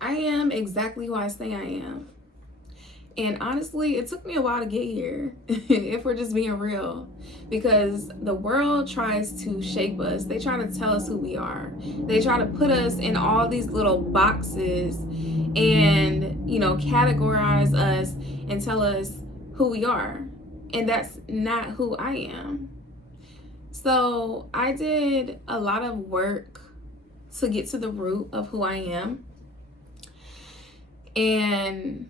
I am exactly who I say I am. And honestly, it took me a while to get here, if we're just being real. Because the world tries to shape us, they try to tell us who we are. They try to put us in all these little boxes and, categorize us and tell us who we are. And that's not who I am. So I did a lot of work to get to the root of who I am. And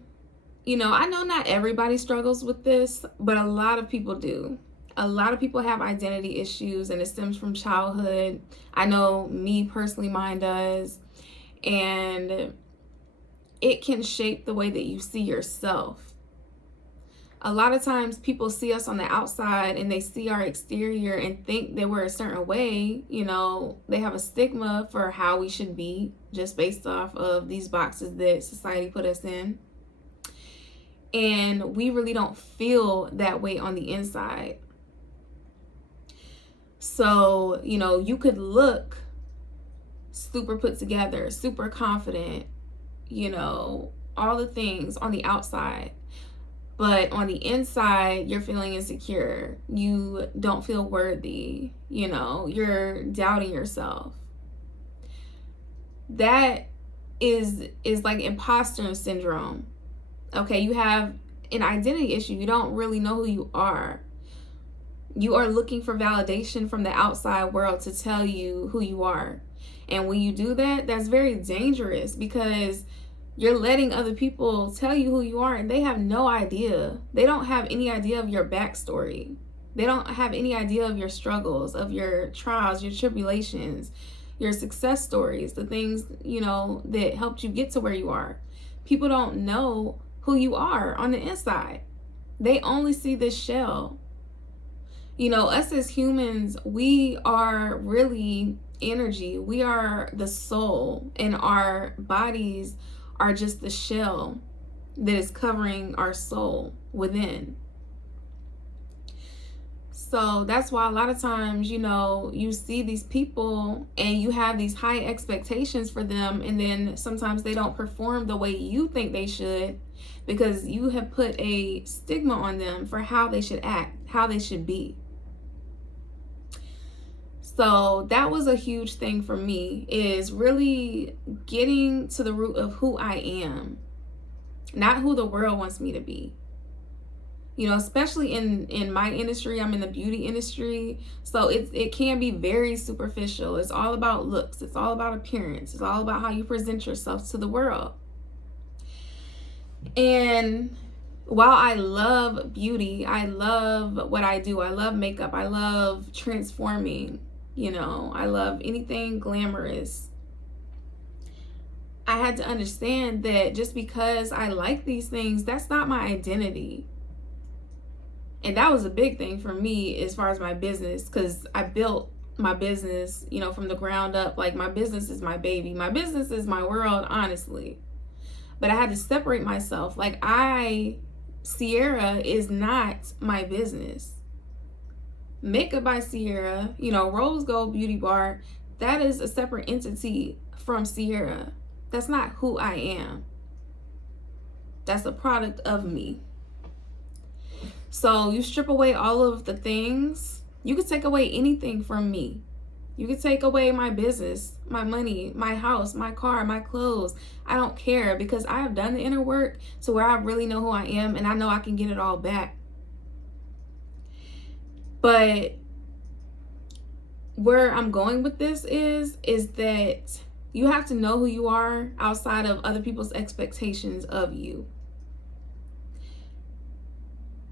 I know not everybody struggles with this, but a lot of people do. A lot of people have identity issues and it stems from childhood. I know me personally, mine does. And it can shape the way that you see yourself. A lot of times people see us on the outside and they see our exterior and think that we're a certain way. They have a stigma for how we should be just based off of these boxes that society put us in. And we really don't feel that way on the inside. So, you could look super put together, super confident, all the things on the outside. But on the inside, you're feeling insecure. You don't feel worthy. You're doubting yourself. That is like imposter syndrome. Okay, you have an identity issue. You don't really know who you are. You are looking for validation from the outside world to tell you who you are. And when you do that, that's very dangerous because you're letting other people tell you who you are and they have no idea. They don't have any idea of your backstory. They don't have any idea of your struggles, of your trials, your tribulations, your success stories, the things, that helped you get to where you are. People don't know who you are on the inside. They only see this shell. Us as humans, we are really energy. We are the soul, and our bodies are just the shell that is covering our soul within. So that's why a lot of times, you see these people and you have these high expectations for them, and then sometimes they don't perform the way you think they should because you have put a stigma on them for how they should act, how they should be. So that was a huge thing for me, is really getting to the root of who I am, not who the world wants me to be. Especially in my industry, I'm in the beauty industry. So it can be very superficial. It's all about looks. It's all about appearance. It's all about how you present yourself to the world. And while I love beauty, I love what I do. I love makeup. I love transforming. I love anything glamorous. I had to understand that just because I like these things, that's not my identity. And that was a big thing for me as far as my business, because I built my business, from the ground up. Like, my business is my baby. My business is my world, honestly. But I had to separate myself. Like, Sierra is not my business. Makeup by Sierra, Rose Gold Beauty Bar, that is a separate entity from Sierra. That's not who I am. That's a product of me. So you strip away all of the things. You could take away anything from me. You could take away my business, my money, my house, my car, my clothes. I don't care, because I have done the inner work to where I really know who I am, and I know I can get it all back. But where I'm going with this is that you have to know who you are outside of other people's expectations of you.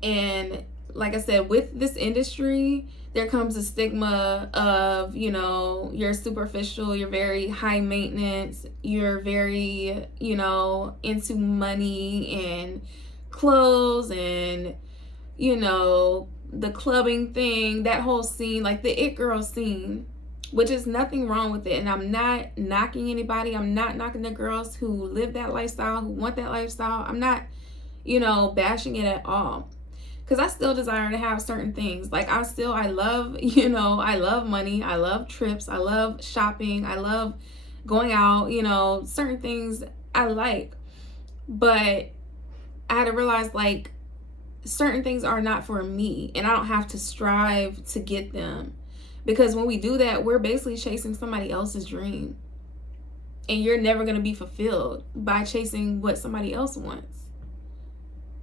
And like I said, with this industry, there comes a stigma of, you're superficial, you're very high maintenance, you're very, into money and clothes and, the clubbing thing, that whole scene, like the it girl scene, which is nothing wrong with it. And I'm not knocking anybody. I'm not knocking the girls who live that lifestyle, who want that lifestyle. I'm not, bashing it at all. Because I still desire to have certain things. Like, I love, I love money. I love trips. I love shopping. I love going out, certain things I like. But I had to realize, like, certain things are not for me, and I don't have to strive to get them. Because when we do that, we're basically chasing somebody else's dream. And you're never going to be fulfilled by chasing what somebody else wants.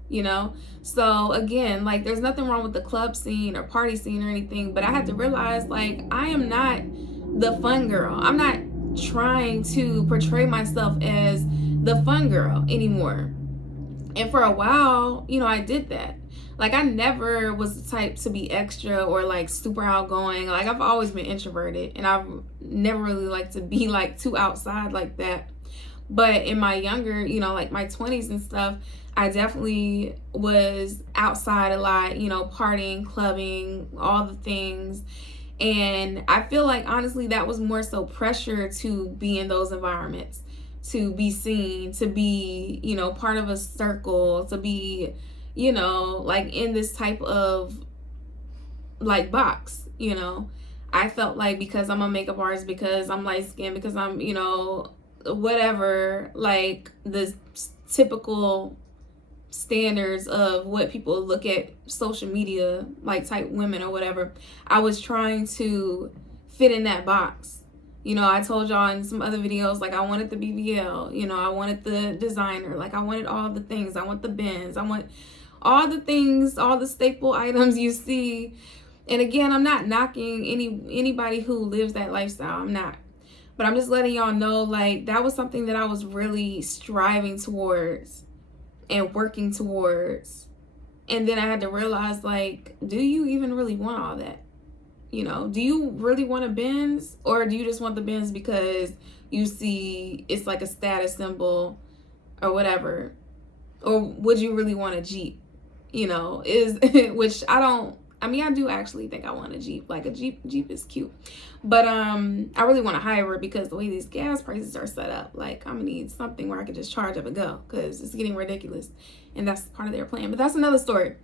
You know? So again, like, there's nothing wrong with the club scene or party scene or anything, but I had to realize, like, I am not the fun girl. I'm not trying to portray myself as the fun girl anymore. And for a while, you know, I did that. Like, I never was the type to be extra or like super outgoing. Like, I've always been introverted, and I've never really liked to be like too outside like that. But in my younger, you know, like my 20s and stuff, I definitely was outside a lot, you know, partying, clubbing, all the things. And I feel like, honestly, that was more so pressure to be in those environments, to be seen, to be, you know, part of a circle, to be, you know, like in this type of like box, you know. I felt like because I'm a makeup artist, because I'm light skinned, because I'm, you know, whatever, like the typical standards of what people look at social media, like type women or whatever, I was trying to fit in that box. You know, I told y'all in some other videos, like, I wanted the BBL, you know, I wanted the designer, like, I wanted all the things. I want the Benz, I want all the things, all the staple items you see. And again, I'm not knocking anybody who lives that lifestyle. I'm not. But I'm just letting y'all know, like, that was something that I was really striving towards and working towards. And then I had to realize, like, do you even really want all that? You know, do you really want a Benz, or do you just want the Benz because you see it's like a status symbol or whatever? Or would you really want a Jeep? You know, which I mean, I do actually think I want a Jeep. Like, a Jeep is cute. But I really want a hybrid because the way these gas prices are set up, like, I'm gonna need something where I could just charge up and go, because it's getting ridiculous. And that's part of their plan. But that's another story.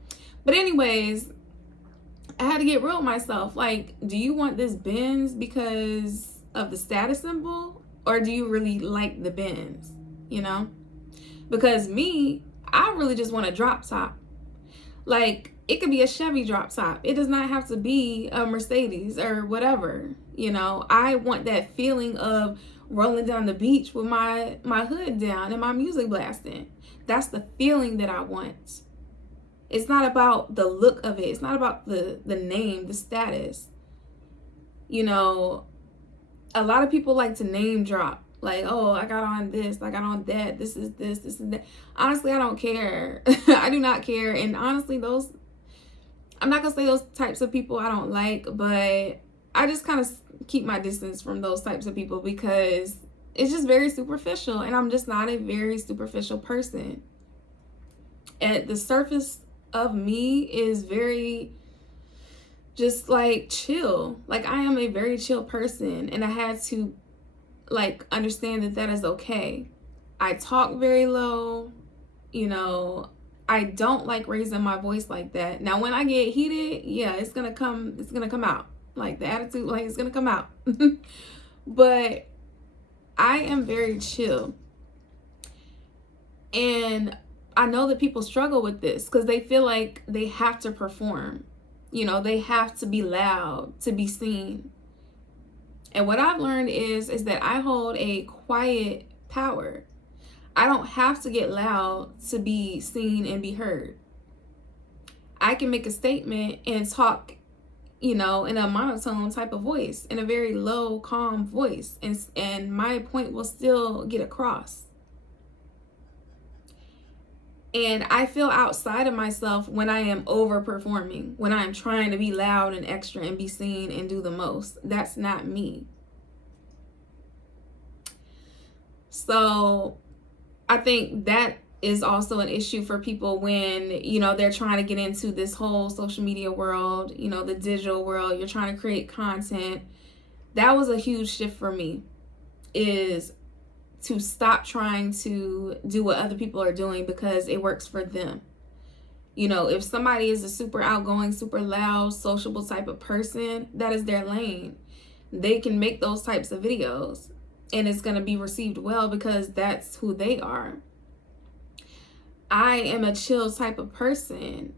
But anyways, I had to get real with myself. Like, do you want this Benz because of the status symbol, or do you really like the Benz? You know? Because me, I really just want a drop top. Like, it could be a Chevy drop top. It does not have to be a Mercedes or whatever. You know, I want that feeling of rolling down the beach with my hood down and my music blasting. That's the feeling that I want. It's not about the look of it. It's not about the name, the status. You know, a lot of people like to name drop. Like, oh, I got on this, I got on that, this is that. Honestly, I don't care. I do not care. And honestly, I'm not going to say those types of people I don't like, but I just kind of keep my distance from those types of people because it's just very superficial. And I'm just not a very superficial person. At the surface of me is very just like chill. Like, I am a very chill person, and I had to like understand that that is okay. I talk very low, you know. I don't like raising my voice like that. Now, when I get heated, yeah, it's gonna come out. Like, the attitude, like, it's gonna come out. But I am very chill. And I know that people struggle with this because they feel like they have to perform. You know, they have to be loud to be seen. And what I've learned is that I hold a quiet power. I don't have to get loud to be seen and be heard. I can make a statement and talk, you know, in a monotone type of voice, in a very low, calm voice, and my point will still get across. And I feel outside of myself when I am overperforming, when I'm trying to be loud and extra and be seen and do the most. That's not me. So I think that is also an issue for people when, you know, they're trying to get into this whole social media world, you know, the digital world. You're trying to create content. That was a huge shift for me, is to stop trying to do what other people are doing because it works for them. You know, if somebody is a super outgoing, super loud, sociable type of person, that is their lane. They can make those types of videos. and it's going to be received well because that's who they are. I am a chill type of person.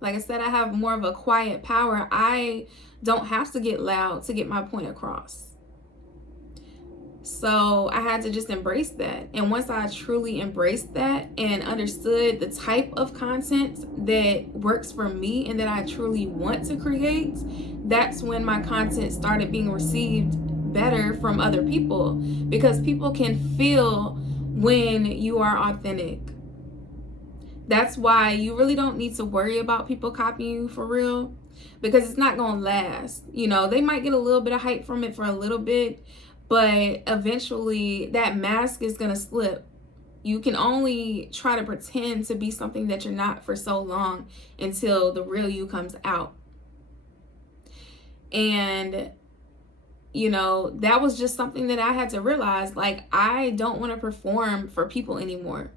Like I said, I have more of a quiet power. I don't have to get loud to get my point across. So I had to just embrace that. And once I truly embraced that and understood the type of content that works for me and that I truly want to create, that's when my content started being received better from other people, because people can feel when you are authentic. That's why you really don't need to worry about people copying you for real, because it's not going to last. You know, they might get a little bit of hype from it for a little bit, but eventually that mask is going to slip. You can only try to pretend to be something that you're not for so long until the real you comes out. And, you know, that was just something that I had to realize. Like, I don't want to perform for people anymore.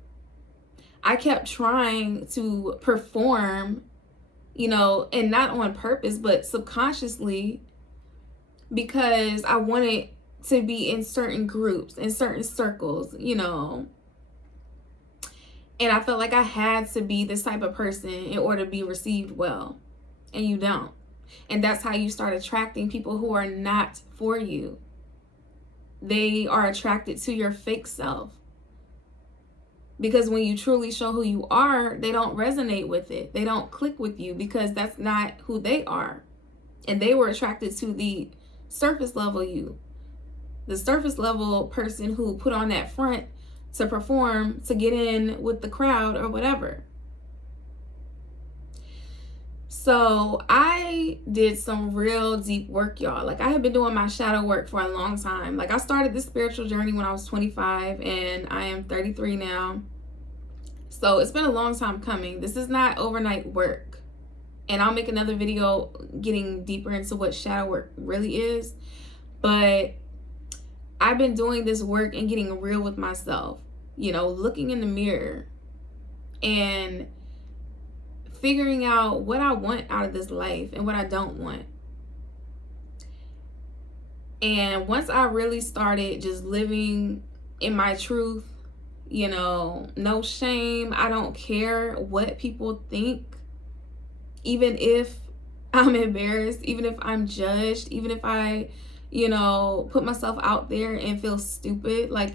I kept trying to perform, you know, and not on purpose, but subconsciously, because I wanted to be in certain groups, in certain circles, you know. And I felt like I had to be this type of person in order to be received well. And you don't. And that's how you start attracting people who are not for you. They are attracted to your fake self. Because when you truly show who you are, they don't resonate with it. They don't click with you because that's not who they are. And they were attracted to the surface level you. The surface level person who put on that front to perform, to get in with the crowd or whatever. So I did some real deep work, y'all. Like, I have been doing my shadow work for a long time. Like, I started this spiritual journey when I was 25 and I am 33 now. So it's been a long time coming. This is not overnight work. And I'll make another video getting deeper into what shadow work really is. But I've been doing this work and getting real with myself. You know, looking in the mirror and figuring out what I want out of this life and what I don't want. And once I really started just living in my truth, you know, no shame, I don't care what people think, even if I'm embarrassed, even if I'm judged, even if I, you know, put myself out there and feel stupid, like,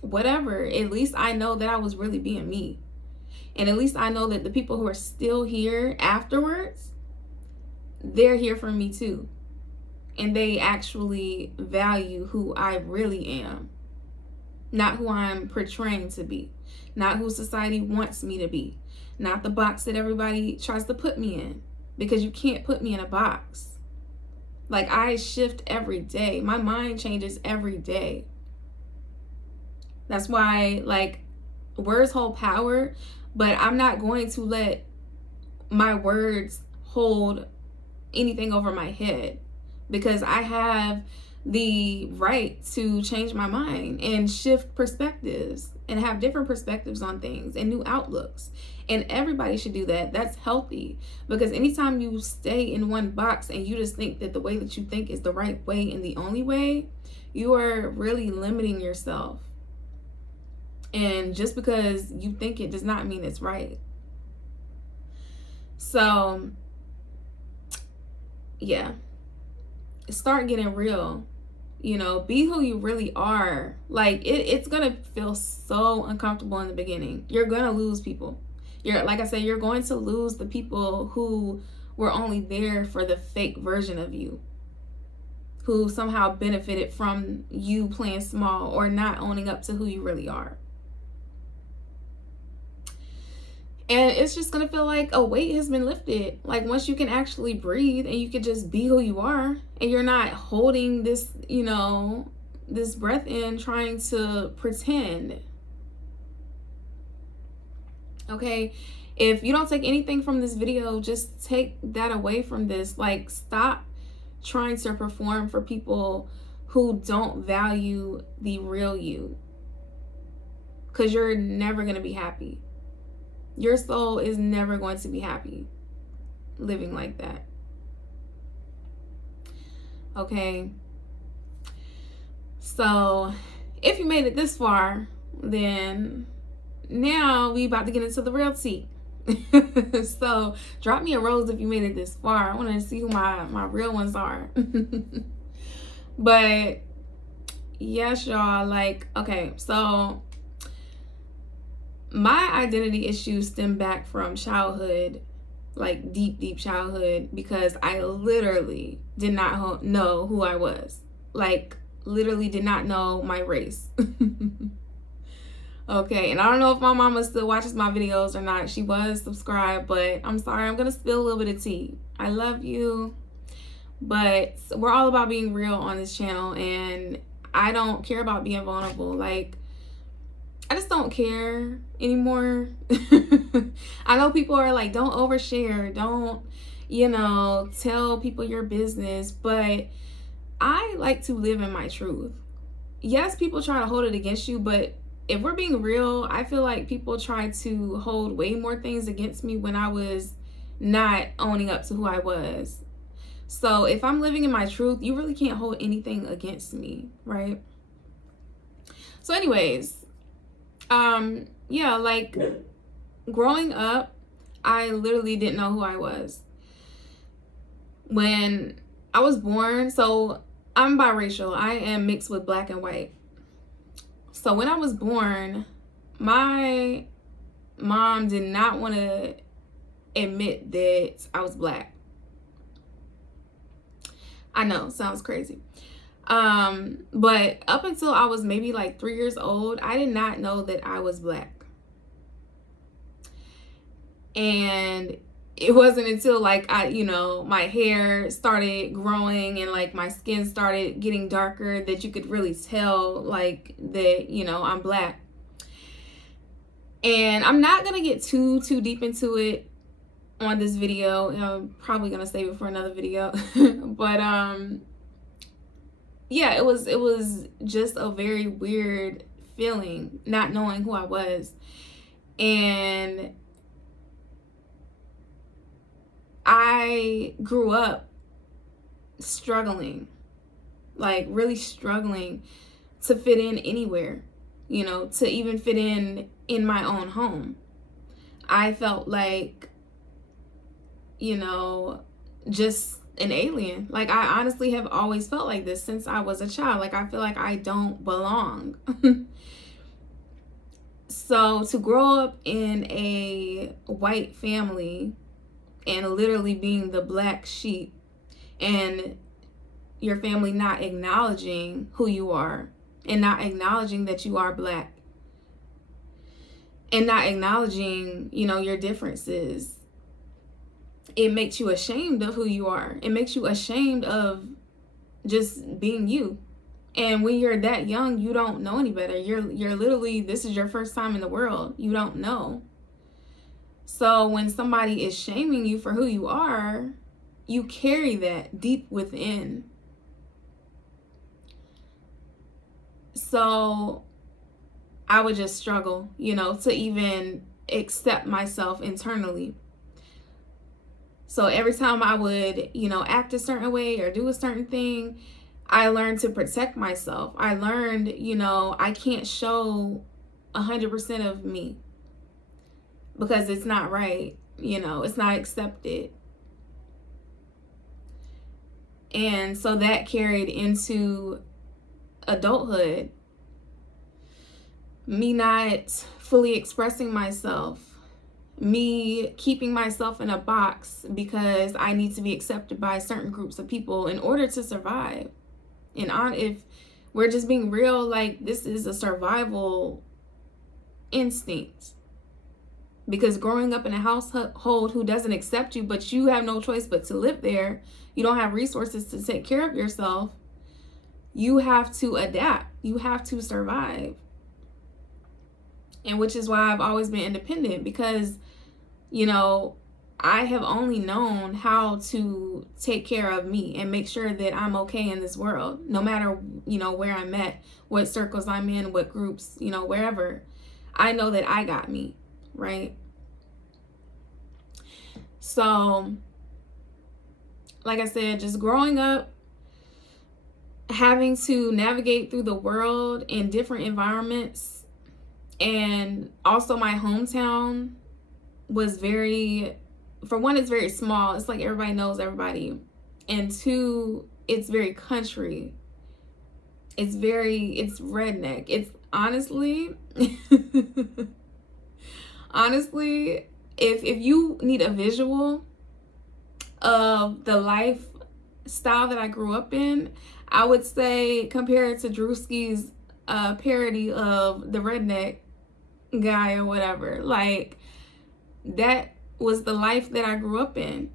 whatever. At least I know that I was really being me. And at least I know that the people who are still here afterwards, they're here for me too. And they actually value who I really am. Not who I'm portraying to be. Not who society wants me to be. Not the box that everybody tries to put me in. Because you can't put me in a box. Like, I shift every day. My mind changes every day. That's why, like, words hold power, but I'm not going to let my words hold anything over my head, because I have the right to change my mind and shift perspectives and have different perspectives on things and new outlooks. And everybody should do that. That's healthy, because anytime you stay in one box and you just think that the way that you think is the right way and the only way, you are really limiting yourself. And just because you think it does not mean it's right. So, yeah. Start getting real. You know, be who you really are. Like, it's going to feel so uncomfortable in the beginning. You're going to lose people. Like I said, you're going to lose the people who were only there for the fake version of you, who somehow benefited from you playing small or not owning up to who you really are. And it's just going to feel like a weight has been lifted. Like, once you can actually breathe and you can just be who you are, and you're not holding this, you know, this breath in trying to pretend. Okay? If you don't take anything from this video, just take that away from this. Like, stop trying to perform for people who don't value the real you. Because you're never going to be happy. Your soul is never going to be happy living like that. Okay. So if you made it this far, then now we about to get into the real tea. So drop me a rose if you made it this far. I want to see who my real ones are. But yes, y'all, like, okay, so my identity issues stem back from childhood, like deep childhood, because I literally did not know who I was. Like, literally did not know my race. Okay, and I don't know if my mama still watches my videos or not. She was subscribed, but I'm sorry, I'm gonna spill a little bit of tea. I love you, but we're all about being real on this channel, and I don't care about being vulnerable. Like, I just don't care anymore. I know people are like, don't overshare, don't, tell people your business, but I like to live in my truth. Yes, people try to hold it against you, but if we're being real, I feel like people try to hold way more things against me when I was not owning up to who I was. So if I'm living in my truth, you really can't hold anything against me, right? So anyways, yeah, like growing up, I literally didn't know who I was. When I was born, so I'm biracial. I am mixed with black and white. So when I was born, my mom did not want to admit that I was black. I know, sounds crazy. But up until I was maybe like 3 years old, I did not know that I was black. And it wasn't until like my hair started growing and like my skin started getting darker that you could really tell like that, I'm black. And I'm not gonna get too deep into it on this video. I'm probably gonna save it for another video. But yeah, it was just a very weird feeling, not knowing who I was. And I grew up struggling, like really struggling to fit in anywhere, to even fit in my own home. I felt like, just an alien. Like, I honestly have always felt like this since I was a child. Like, I feel like I don't belong. So to grow up in a white family and literally being the black sheep, and your family not acknowledging who you are, and not acknowledging that you are black, and not acknowledging, your differences, it makes you ashamed of who you are. It makes you ashamed of just being you. And when you're that young, you don't know any better. You're literally, this is your first time in the world. You don't know. So when somebody is shaming you for who you are, you carry that deep within. So I would just struggle, to even accept myself internally. So every time I would, act a certain way or do a certain thing, I learned to protect myself. I learned, I can't show 100% of me because it's not right. It's not accepted. And so that carried into adulthood. Me not fully expressing myself. Me keeping myself in a box because I need to be accepted by certain groups of people in order to survive. And if we're just being real, like, this is a survival instinct. Because growing up in a household who doesn't accept you, but you have no choice but to live there, you don't have resources to take care of yourself, you have to adapt. You have to survive. And which is why I've always been independent, because, I have only known how to take care of me and make sure that I'm okay in this world, no matter, where I'm at, what circles I'm in, what groups, wherever. I know that I got me, right? So, like I said, just growing up, having to navigate through the world in different environments. And also my hometown was very, for one, it's very small. It's like everybody knows everybody. And two, it's very country. It's redneck. It's honestly, honestly, if you need a visual of the lifestyle that I grew up in, I would say compare it to Drewski's parody of the redneck guy or whatever. Like, that was the life that I grew up in.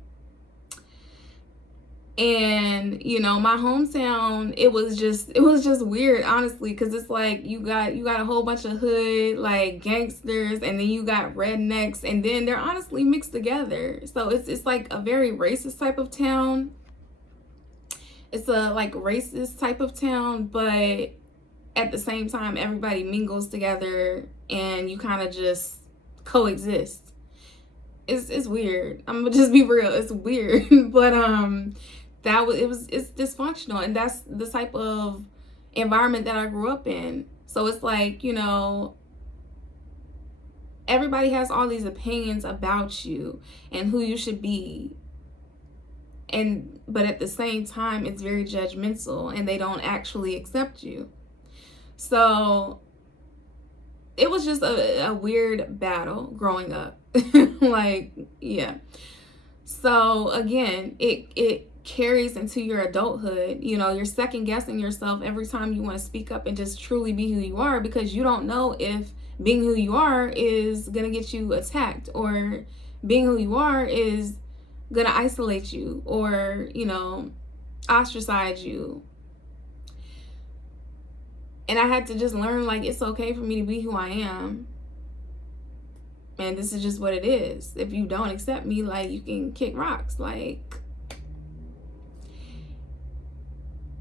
And my hometown, it was just weird, honestly, because it's like you got a whole bunch of hood like gangsters, and then you got rednecks, and then they're honestly mixed together. So it's like a very racist type of town. It's a like racist type of town, but at the same time everybody mingles together and you kind of just coexist. It's weird. I'm gonna just be real, it's weird. But it's dysfunctional, and that's the type of environment that I grew up in. So it's like, everybody has all these opinions about you and who you should be. But at the same time, it's very judgmental and they don't actually accept you. So it was just a weird battle growing up. Like, yeah. So again, it carries into your adulthood. You're second guessing yourself every time you want to speak up and just truly be who you are, because you don't know if being who you are is going to get you attacked, or being who you are is going to isolate you, or, ostracize you. And I had to just learn, like, it's okay for me to be who I am. And this is just what it is. If you don't accept me, like, you can kick rocks. Like,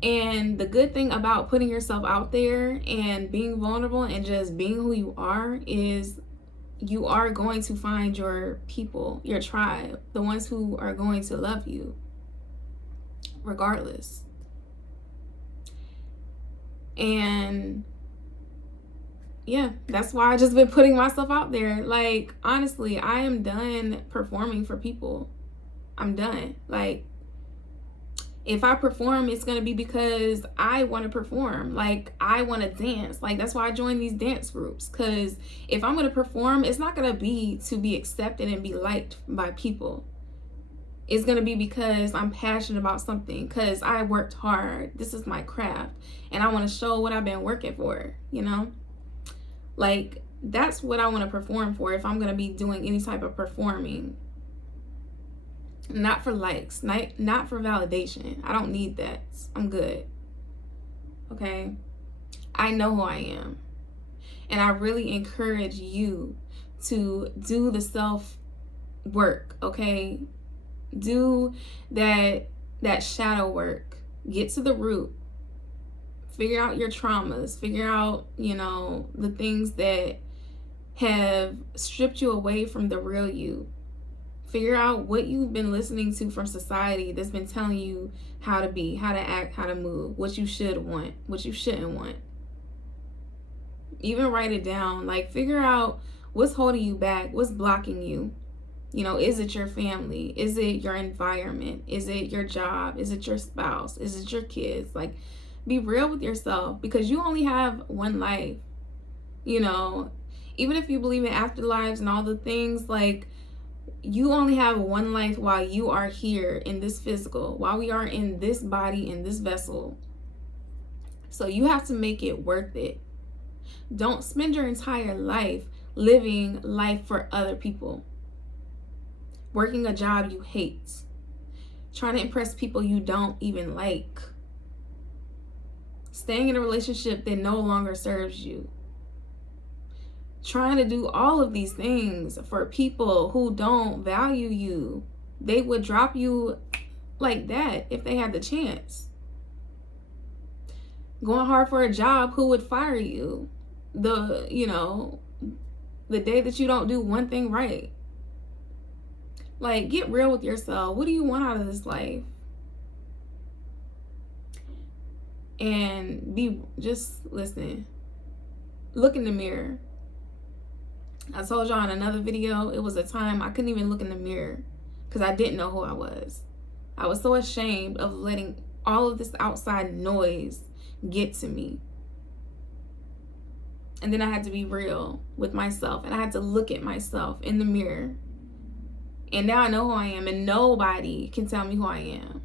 and the good thing about putting yourself out there and being vulnerable and just being who you are is you are going to find your people, your tribe, the ones who are going to love you regardless. And yeah, that's why I just been putting myself out there. Like, honestly, I am done performing for people. I'm done. Like, if I perform, it's going to be because I want to perform. Like, I want to dance. Like, that's why I joined these dance groups. Because if I'm going to perform, it's not going to be to be accepted and be liked by people. It's going to be because I'm passionate about something. Because I worked hard. This is my craft. And I want to show what I've been working for, Like, that's what I want to perform for if I'm going to be doing any type of performing. Not for likes, not for validation. I don't need that. I'm good. Okay? I know who I am. And I really encourage you to do the self work, okay? Do that shadow work. Get to the root. Figure out your traumas. Figure out, the things that have stripped you away from the real you. Figure out what you've been listening to from society that's been telling you how to be, how to act, how to move, what you should want, what you shouldn't want. Even write it down. Like, figure out what's holding you back, what's blocking you. Is it your family? Is it your environment? Is it your job? Is it your spouse? Is it your kids? Like, be real with yourself, because you only have one life. Even if you believe in afterlives and all the things, like, you only have one life while you are here in this physical, while we are in this body, in this vessel. So you have to make it worth it. Don't spend your entire life living life for other people. Working a job you hate. Trying to impress people you don't even like. Staying in a relationship that no longer serves you. Trying to do all of these things for people who don't value you. They would drop you like that if they had the chance. Going hard for a job who would fire you the day that you don't do one thing right. Like, get real with yourself. What do you want out of this life? and just listen. Look in the mirror. I told y'all in another video, it was a time I couldn't even look in the mirror because I didn't know who I was. I was so ashamed of letting all of this outside noise get to me. And then I had to be real with myself, and I had to look at myself in the mirror. And now I know who I am, and nobody can tell me who I am.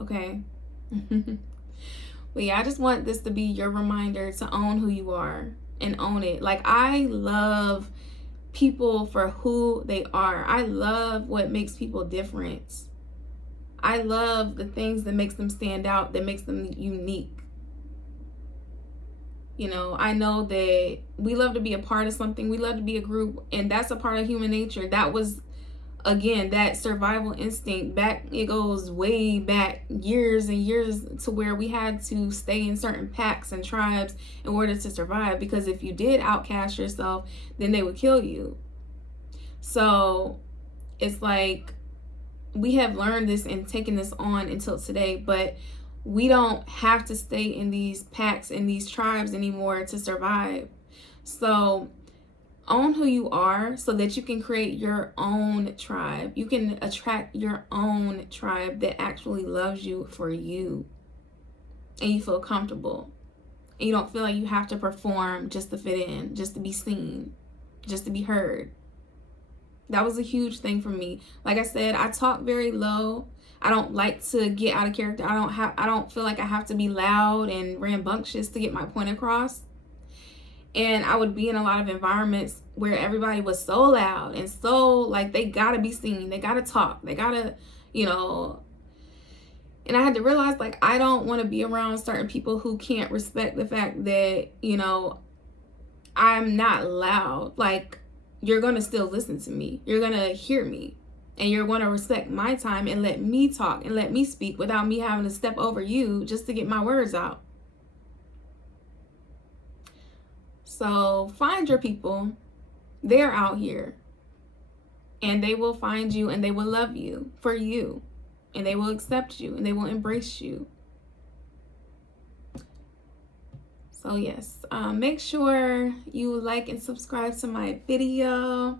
Okay? But yeah, I just want this to be your reminder to own who you are and own it. Like, I love people for who they are. I love what makes people different. I love the things that makes them stand out, that makes them unique. You know, I know that we love to be a part of something. We love to be a group, and that's a part of human nature. That was, again, that survival instinct back. It goes way back, years and years, to where we had to stay in certain packs and tribes in order to survive, because if you did outcast yourself, then they would kill you. So it's like we have learned this and taken this on until today, but we don't have to stay in these packs and these tribes anymore to survive. So own who you are so that you can create your own tribe. You can attract your own tribe that actually loves you for you, and you feel comfortable, and you don't feel like you have to perform just to fit in, just to be seen, just to be heard. That was a huge thing for me. Like I said, I talk very low. I don't like to get out of character. I don't feel like I have to be loud and rambunctious to get my point across. And I would be in a lot of environments where everybody was so loud and so like they gotta be seen, they gotta talk, they gotta, you know. And I had to realize, like, I don't want to be around certain people who can't respect the fact that, you know, I'm not loud. Like, you're gonna still listen to me, you're gonna hear me, and you're gonna respect my time and let me talk and let me speak without me having to step over you just to get my words out. So find your people. They're out here, and they will find you, and they will love you for you, and they will accept you, and they will embrace you. So yes, make sure you like and subscribe to my video,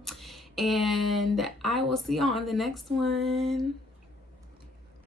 and I will see you on the next one.